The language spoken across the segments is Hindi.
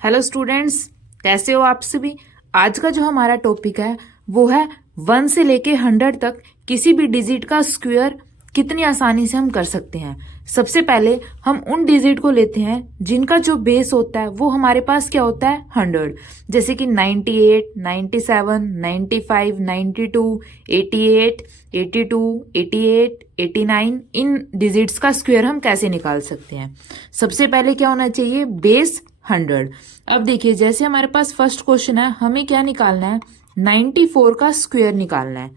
हेलो स्टूडेंट्स, कैसे हो आप सभी। आज का जो हमारा टॉपिक है वो है 1 से लेके 100 तक किसी भी डिजिट का स्क्वायर कितनी आसानी से हम कर सकते हैं। सबसे पहले हम उन डिजिट को लेते हैं जिनका जो बेस होता है वो हमारे पास क्या होता है 100, जैसे कि 98, 97, 95, 92, 88, 82, 88, 89। इन डिजिट्स का स्क्वायर हम कैसे निकाल सकते हैं। सबसे पहले क्या होना चाहिए, बेस 100। अब देखिए, जैसे हमारे पास फर्स्ट क्वेश्चन है, हमें क्या निकालना है, 94 का स्क्वायर निकालना है।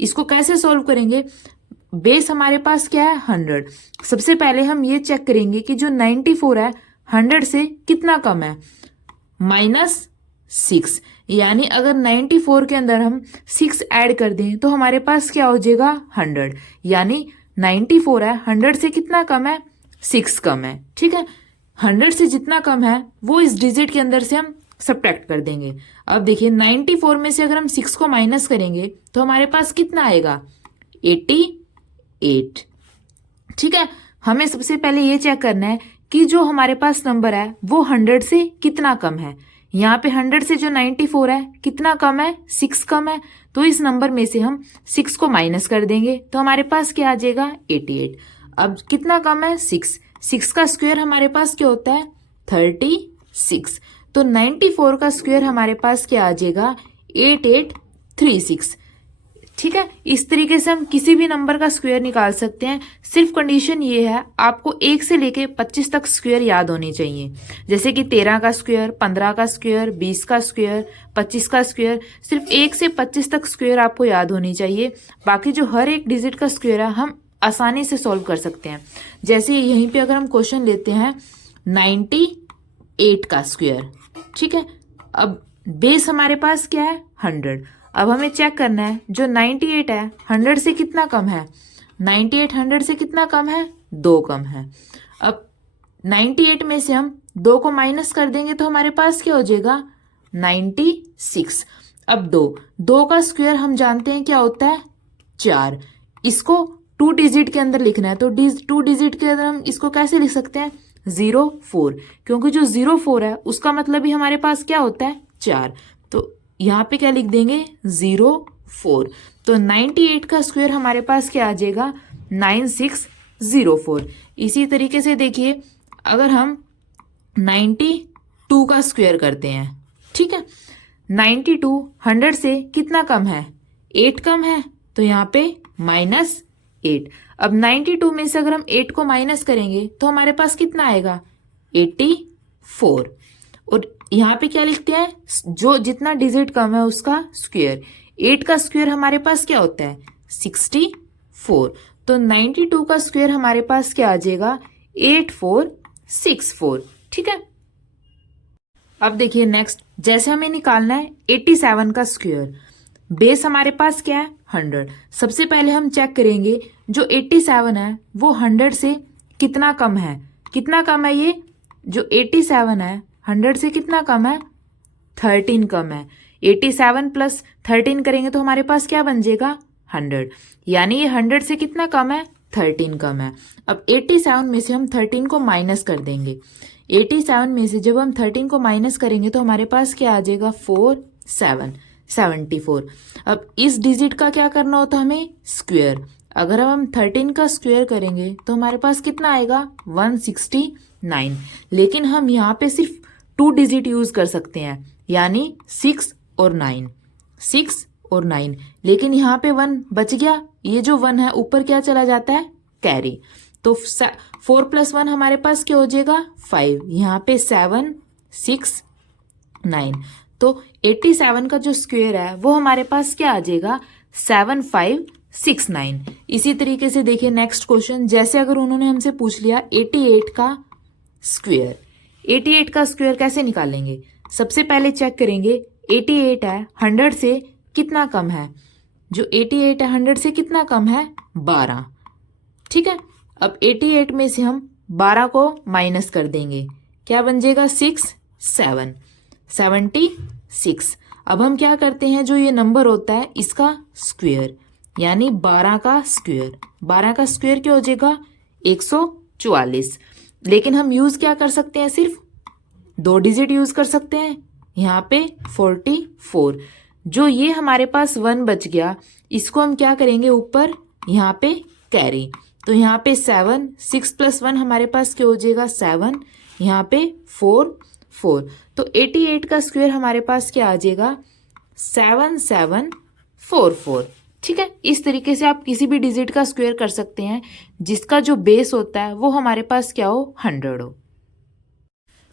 इसको कैसे सॉल्व करेंगे, बेस हमारे पास क्या है 100। सबसे पहले हम ये चेक करेंगे कि जो 94 है 100 से कितना कम है, -6। यानी अगर 94 के अंदर हम 6 ऐड कर दें तो हमारे पास क्या हो जाएगा 100। यानी 94 है 100 से कितना कम है, 6 कम है। ठीक है, 100 से जितना कम है वो इस डिजिट के अंदर से हम सब्ट्रैक्ट कर देंगे। अब देखिए 94 में से अगर हम 6 को माइनस करेंगे तो हमारे पास कितना आएगा, 88। ठीक है, हमें सबसे पहले ये चेक करना है कि जो हमारे पास नंबर है वो 100 से कितना कम है। यहाँ पे 100 से जो 94 है कितना कम है, 6 कम है। तो इस नंबर में से हम 6 को माइनस कर देंगे तो हमारे पास क्या आ जाएगा 88। अब कितना कम है, 6 का स्क्वायर हमारे पास क्या होता है 36। तो 94 का स्क्वायर हमारे पास क्या आ जाएगा 8836। ठीक है, इस तरीके से हम किसी भी नंबर का स्क्वायर निकाल सकते हैं। सिर्फ कंडीशन ये है, आपको 1 से लेके 25 तक स्क्वायर याद होने चाहिए। जैसे कि 13 का स्क्वायर, 15 का स्क्वायर, 20 का स्क्वायर, 25 का स्क्वायर। सिर्फ 1 से 25 तक स्क्वायर आपको याद होनी चाहिए। बाकी जो हर एक डिजिट का स्क्वायर है हम आसानी से सॉल्व कर सकते हैं। जैसे यहीं पे अगर हम क्वेश्चन लेते हैं 98 का स्क्वायर। ठीक है, अब बेस हमारे पास क्या है 100। अब हमें चेक करना है जो 98 है 100 से कितना कम है, 98 100 से कितना कम है, 2 कम है। अब 98 में से हम 2 को माइनस कर देंगे तो हमारे पास क्या हो जाएगा 96। अब 2 का स्क्वायर हम जानते हैं क्या होता है 4। इसको 2 डिजिट के अंदर लिखना है तो 2 डिजिट के अंदर हम इसको कैसे लिख सकते हैं 04, क्योंकि जो 04 है उसका मतलब ही हमारे पास क्या होता है 4। तो यहाँ पे क्या लिख देंगे 04। तो 98 का स्क्वायर हमारे पास क्या आ जाएगा 9604। इसी तरीके से देखिए अगर हम 92 का स्क्वायर करते हैं, ठीक है, 92 100 से कितना कम है, 8 कम है। तो यहाँ पे -8। अब 92 में से अगर हम 8 को माइनस करेंगे तो हमारे पास कितना आएगा 84। और यहाँ पे क्या लिखते हैं, जो जितना डिजिट कम है उसका स्क्वायर। 8 का स्क्वायर हमारे पास क्या होता है 64। तो 92 का स्क्वायर हमारे पास क्या आ जाएगा 8464। ठीक है, अब देखिए नेक्स्ट, जैसे हमें निकालना है 87 का स्क्वायर। बेस हमारे पास क्या है 100। सबसे पहले हम चेक करेंगे जो 87 है वो 100 से कितना कम है। कितना कम है ये, जो 87 है 100 से कितना कम है 13 कम है। 87 प्लस 13 करेंगे तो हमारे पास क्या बन जाएगा 100। यानी ये 100 से कितना कम है 13 कम है। अब 87 में से हम 13 को माइनस कर देंगे। 87 में से जब हम 13 को माइनस करेंगे तो हमारे पास क्या आ जाएगा 74। अब इस डिजिट का क्या करना होता है हमें स्क्वायर। अगर हम 13 का स्क्वायर करेंगे तो हमारे पास कितना आएगा 169। लेकिन हम यहाँ पे सिर्फ 2 डिजिट यूज कर सकते हैं, यानी 6 और 9। लेकिन यहाँ पे 1 बच गया। ये जो 1 है ऊपर क्या चला जाता है कैरी। तो 4 + 1 हमारे पास क्या हो जाएगा 5। यहाँ पे 7 6 9। तो 87 का जो स्क्वायर है वो हमारे पास क्या आ जाएगा 7569। इसी तरीके से देखिए नेक्स्ट क्वेश्चन, जैसे अगर उन्होंने हमसे पूछ लिया 88 का स्क्वायर। 88 का स्क्वायर कैसे निकालेंगे, सबसे पहले चेक करेंगे 88 है 100 से कितना कम है। जो 88 है 100 से कितना कम है 12। ठीक है, अब 88 में से हम 12 को माइनस कर देंगे, क्या बन जाएगा 76। अब हम क्या करते हैं, जो ये नंबर होता है इसका स्क्वायर, यानी 12 का स्क्वायर। 12 का स्क्वायर क्या हो जाएगा 144। लेकिन हम यूज क्या कर सकते हैं, सिर्फ 2 डिजिट यूज कर सकते हैं, यहाँ पे 44। जो ये हमारे पास 1 बच गया, इसको हम क्या करेंगे ऊपर यहाँ पे कैरी, तो यहाँ पे 7, 6 + 1 हमारे पास क्या हो जाएगा 7, यहाँ पे 4, 4, तो 88 का स्क्वायर हमारे पास क्या आ जाएगा 7744। ठीक है, इस तरीके से आप किसी भी डिजिट का स्क्वायर कर सकते हैं जिसका जो बेस होता है वो हमारे पास क्या हो 100 हो।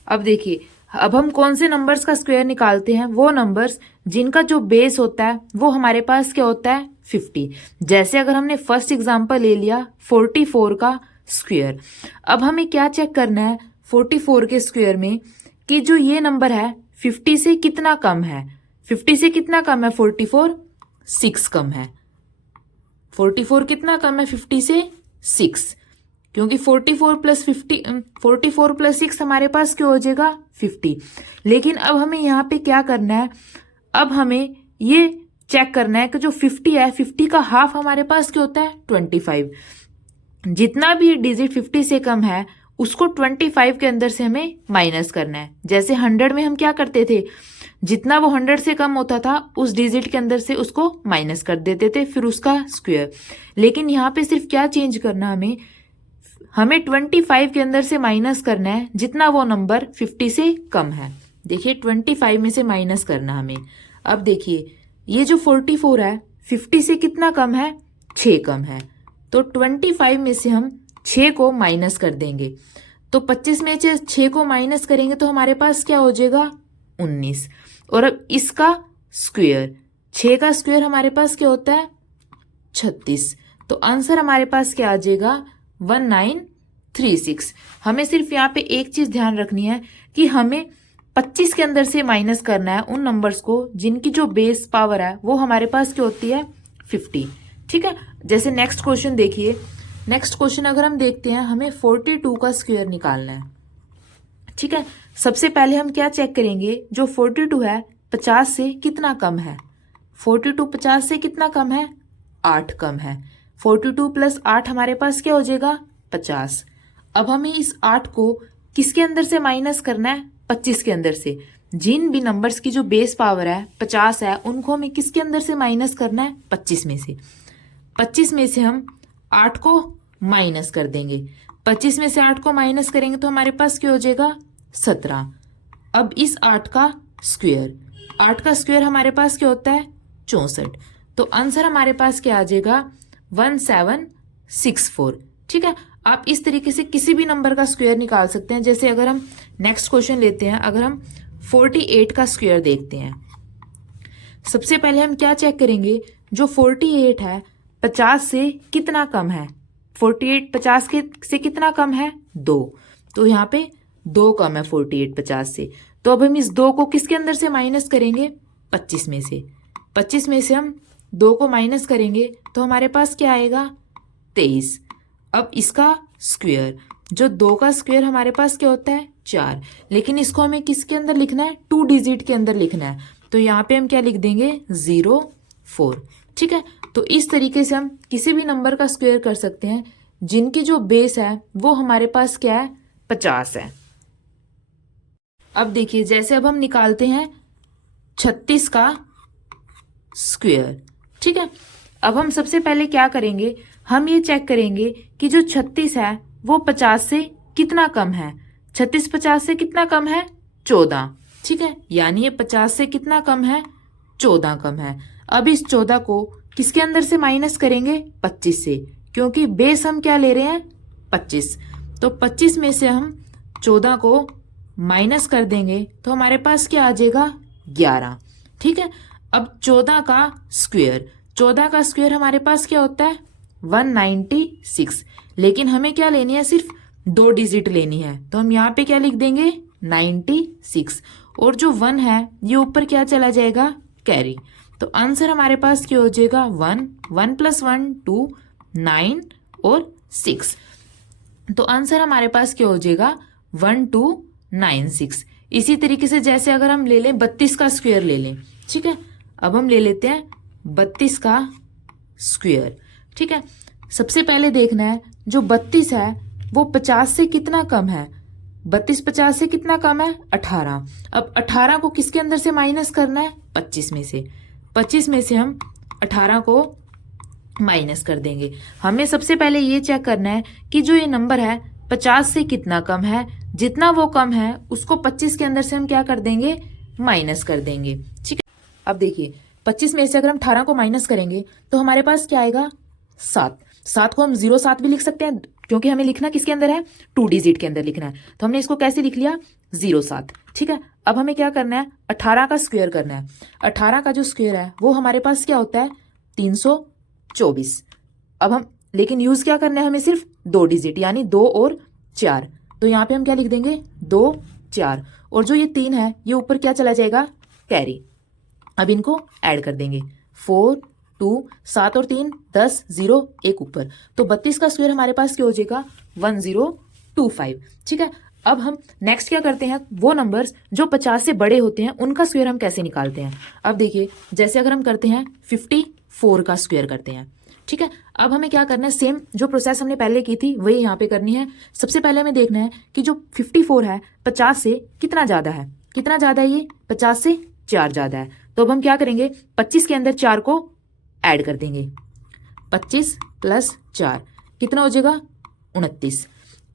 अब देखिए, अब हम कौन से नंबर्स का स्क्वायर निकालते हैं, वो नंबर्स जिनका जो बेस होता है वो हमारे पास क्या होता है 50। जैसे अगर हमने फर्स्ट एग्जांपल ले लिया 44 का स्क्वायर, अब हमें क्या चेक करना है 44 के स्क्वायर में कि जो ये नंबर है 50 से कितना कम है। 50 से कितना कम है 44, 6 कम है। 44 कितना कम है 50 से 6, क्योंकि 44 + 6 हमारे पास क्या हो जाएगा 50। लेकिन अब हमें यहाँ पे क्या करना है, अब हमें ये चेक करना है कि जो 50 है 50 का हाफ हमारे पास क्या होता है 25। जितना भी डिजिट 50 से कम है उसको 25 के अंदर से हमें माइनस करना है। जैसे 100 में हम क्या करते थे, जितना वो 100 से कम होता था उस डिजिट के अंदर से उसको माइनस कर देते थे, फिर उसका स्क्वायर। लेकिन यहाँ पे सिर्फ क्या चेंज करना, हमें 25 के अंदर से माइनस करना है जितना वो नंबर 50 से कम है। देखिए 25 में से माइनस करना हमें। अब देखिए ये जो 44 है 50 से कितना कम है 6 कम है, तो 25 में से हम 6 को माइनस कर देंगे, तो 25 में से 6 को माइनस करेंगे तो हमारे पास क्या हो जाएगा 19। और अब इसका स्क्वायर, 6 का स्क्वायर हमारे पास क्या होता है 36, तो आंसर हमारे पास क्या आ जाएगा 1936। हमें सिर्फ यहाँ पे एक चीज ध्यान रखनी है कि हमें 25 के अंदर से माइनस करना है उन नंबर्स को जिनकी जो बेस पावर है वो हमारे पास क्या होती है 50। ठीक है, जैसे नेक्स्ट क्वेश्चन देखिए। नेक्स्ट क्वेश्चन अगर हम देखते हैं, हमें 42 का स्क्वायर निकालना है। ठीक है, सबसे पहले हम क्या चेक करेंगे, जो 42 है 50 से कितना कम है। 42 50 से कितना कम है 8 कम है। 42 + 8 हमारे पास क्या हो जाएगा 50। अब हमें इस 8 को किसके अंदर से माइनस करना है 25 के अंदर से। जिन भी नंबर्स की जो बेस पावर है 50 है उनको हमें किसके अंदर से माइनस करना है 25 में से। 25 में से हम 8 को माइनस कर देंगे। 25 में से 8 को माइनस करेंगे तो हमारे पास क्या हो जाएगा 17। अब इस 8 का स्क्वायर, 8 का स्क्वायर हमारे पास क्या होता है 64, तो आंसर हमारे पास क्या आ जाएगा 1764। ठीक है, आप इस तरीके से किसी भी नंबर का स्क्वायर निकाल सकते हैं। जैसे अगर हम नेक्स्ट क्वेश्चन लेते हैं, अगर हम 48 का स्क्वायर देखते हैं, सबसे पहले हम क्या चेक करेंगे, जो 48 है 50 से कितना कम है। 48 50 से कितना कम है 2, तो यहाँ पे 2 कम है 48 50 से। तो अब हम इस 2 को किसके अंदर से माइनस करेंगे 25 में से। 25 में से हम 2 को माइनस करेंगे तो हमारे पास क्या आएगा 23। अब इसका स्क्वायर, जो 2 का स्क्वायर हमारे पास क्या होता है 4, लेकिन इसको हमें किसके अंदर लिखना है 2 डिजिट के अंदर लिखना है, तो यहाँ पे हम क्या लिख देंगे 04। ठीक है, तो इस तरीके से हम किसी भी नंबर का स्क्वायर कर सकते हैं जिनकी जो बेस है वो हमारे पास क्या है 50 है। अब देखिए, जैसे अब हम निकालते हैं 36 का स्क्वायर। ठीक है, अब हम सबसे पहले क्या करेंगे, हम ये चेक करेंगे कि जो 36 है वो 50 से कितना कम है। 36 50 से कितना कम है 14। ठीक है, यानी ये 50 से कितना कम है 14 कम है। अब इस 14 को किसके अंदर से माइनस करेंगे 25 से, क्योंकि बेस हम क्या ले रहे हैं 25, तो 25 में से हम 14 को माइनस कर देंगे तो हमारे पास क्या आ जाएगा 11। ठीक है, अब 14 का स्क्वायर, 14 का स्क्वायर हमारे पास क्या होता है 196, लेकिन हमें क्या लेनी है सिर्फ 2 डिजिट लेनी है, तो हम यहाँ पे क्या लिख देंगे 96, और जो 1 है ये ऊपर क्या चला जाएगा कैरी, तो आंसर हमारे पास क्या हो जाएगा 1 1 + 1 2 9 और 6, तो आंसर हमारे पास क्या हो जाएगा 1296। इसी तरीके से जैसे अगर हम ले लें 32 का स्क्वायर ले लें। ठीक है, अब हम ले लेते हैं 32 का स्क्वायर। ठीक है, सबसे पहले देखना है जो 32 है वो 50 से कितना कम है। 32 50 से कितना कम है? 18। अब 18 को किसके अंदर से माइनस करना है? 25 में से। 25 में से हम 18 को माइनस कर देंगे। हमें सबसे पहले ये चेक करना है कि जो ये नंबर है 50 से कितना कम है। जितना वो कम है उसको 25 के अंदर से हम क्या कर देंगे? माइनस कर देंगे। ठीक है, अब देखिए 25 में से अगर हम 18 को माइनस करेंगे तो हमारे पास क्या आएगा? 7। 7 को हम 07 भी लिख सकते हैं, क्योंकि हमें लिखना किसके अंदर है? 2 डिजिट के अंदर लिखना है। तो हमने इसको कैसे लिख लिया? 07। ठीक है, अब हमें क्या करना है? 18 का स्क्वायर करना है। 18 का जो स्क्वायर है वो हमारे पास क्या होता है? 324। अब हम लेकिन यूज क्या करना है? हमें सिर्फ 2 डिजिट, यानी 2 और 4। तो यहाँ पे हम क्या लिख देंगे? 2 4, और जो ये 3 है ये ऊपर क्या चला जाएगा? कैरी। अब इनको ऐड कर देंगे। 4 2 7 और 3 10 0 1 ऊपर, तो 32 का स्क्वायर हमारे पास क्या हो जाएगा? 1025। ठीक है, अब हम नेक्स्ट क्या करते हैं? वो नंबर्स जो 50 से बड़े होते हैं उनका स्क्वायर हम कैसे निकालते हैं? अब देखिए, जैसे अगर हम करते हैं 54 का स्क्वायर करते हैं। ठीक है, अब हमें क्या करना है? सेम जो प्रोसेस हमने पहले की थी वही यहाँ पे करनी है। सबसे पहले हमें देखना है कि जो 54 है 50 से कितना ज्यादा है। कितना ज्यादा है ये? 50 से 4 ज्यादा है। तो अब हम क्या करेंगे? 25 के अंदर 4 को ऐड कर देंगे। 25 प्लस 4 कितना हो जाएगा? 29।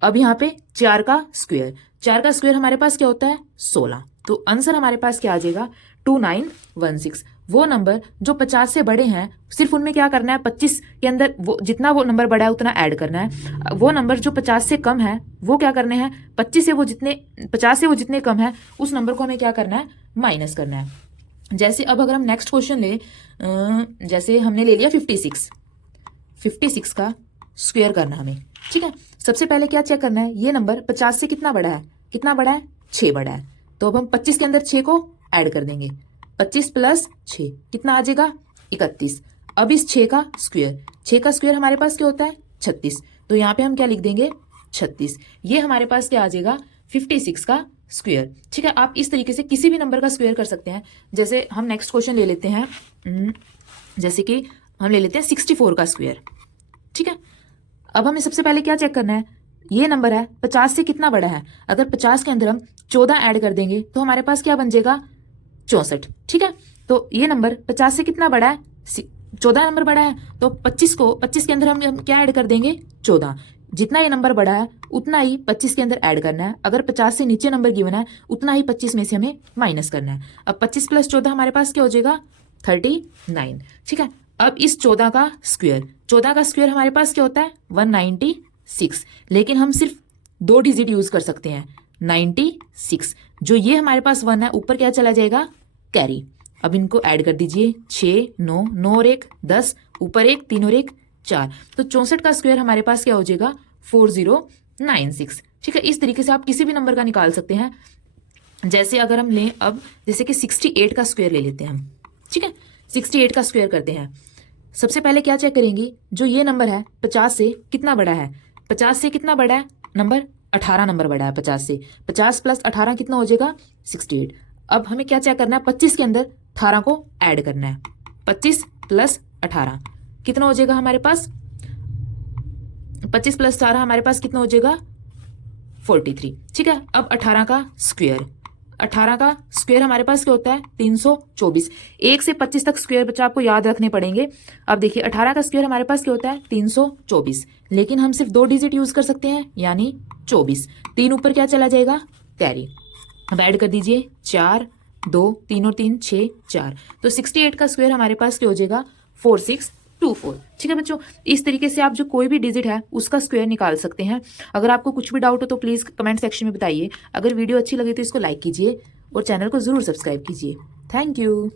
अब यहाँ पे 4 का स्क्वायर, 4 का स्क्वायर हमारे पास क्या होता है? 16। तो आंसर हमारे पास क्या आ जाएगा? 2916। वो नंबर जो 50 से बड़े हैं सिर्फ उनमें क्या करना है? 25 के अंदर वो जितना वो नंबर बड़ा है उतना ऐड करना है। वो नंबर जो 50 से कम है वो क्या करने हैं? 50 से वो जितने कम है उस नंबर को हमें क्या करना है? माइनस करना है। जैसे अब अगर हम नेक्स्ट क्वेश्चन ले, जैसे हमने ले लिया 56 का स्क्वायर करना हमें। ठीक है, सबसे पहले क्या चेक करना है? ये नंबर 50 से कितना बड़ा है? कितना बड़ा है? 6 बड़ा है। तो अब हम 25 के अंदर 6 को ऐड कर देंगे। 25 प्लस 6 कितना आ जाएगा? 31। अब इस 6 का स्क्वायर, 6 का स्क्वायर हमारे पास क्या होता है? 36। तो यहाँ पे हम क्या लिख देंगे? 36। ये हमारे पास क्या आ जाएगा? 56 का स्क्वायर। ठीक है, आप इस तरीके से किसी भी नंबर का स्क्वायर कर सकते हैं। जैसे हम नेक्स्ट क्वेश्चन ले लेते हैं, जैसे कि हम ले लेते हैं 64 का स्क्वायर। ठीक है, अब हमें सबसे पहले क्या चेक करना है? ये नंबर है 50 से कितना बड़ा है। अगर 50 के अंदर हम 14 ऐड कर देंगे तो हमारे पास क्या बन जाएगा? 64। ठीक है, तो ये नंबर 50 से कितना बड़ा है? 14 नंबर बड़ा है। तो 25 के अंदर हम क्या ऐड कर देंगे? 14। जितना ये नंबर बड़ा है उतना ही 25 के अंदर ऐड करना है। अगर 50 से नीचे नंबर गिवन है उतना ही 25 में से हमें माइनस करना है। अब 25 प्लस 14 हमारे पास क्या हो जाएगा? 39। ठीक है, अब इस 14 का स्क्वायर हमारे पास क्या होता है? 196। लेकिन हम सिर्फ 2 डिजिट यूज कर सकते हैं, 96। जो ये हमारे पास 1 है ऊपर क्या चला जाएगा? कैरी। अब इनको ऐड कर दीजिए। 6 9 9 और 1 10, ऊपर 1 3 और 1 4। तो 64 का स्क्वायर हमारे पास क्या हो जाएगा? 4096। ठीक है, इस तरीके से आप किसी भी नंबर का निकाल सकते हैं। जैसे अगर हम लें, अब जैसे कि 68 का स्क्वायर ले लेते हैं हम। ठीक है, 68 का स्क्वायर करते हैं। सबसे पहले क्या चेक करेंगे? जो ये नंबर है 50 से कितना बड़ा है? 50 से कितना बड़ा है नंबर? 18 नंबर बड़ा है 50 से। 50 प्लस 18 कितना हो जाएगा? 68। अब हमें क्या चेक करना है? 25 के अंदर 18 को ऐड करना है। 25 प्लस 18 कितना हो जाएगा हमारे पास? 25 प्लस 18 हमारे पास कितना हो जाएगा? 43। ठीक है, अब 18 का स्क्वायर, 18 का स्क्वायर हमारे पास क्या होता है? 324। 1 से 25 तक स्क्वायर बच्चा आपको याद रखने पड़ेंगे। अब देखिए 18 का स्क्वायर हमारे पास क्या होता है? 324। लेकिन हम सिर्फ 2 डिजिट यूज कर सकते हैं, यानी 24। 3 ऊपर क्या चला जाएगा? कैरी। अब ऐड कर दीजिए 4 2 3 और 3 6 4। तो 68 का स्क्वायर हमारे पास क्या हो जाएगा? 4624। ठीक है बच्चों, इस तरीके से आप जो कोई भी डिजिट है उसका स्क्वायर निकाल सकते हैं। अगर आपको कुछ भी डाउट हो तो प्लीज कमेंट सेक्शन में बताइए। अगर वीडियो अच्छी लगे तो इसको लाइक कीजिए और चैनल को जरूर सब्सक्राइब कीजिए। Thank you.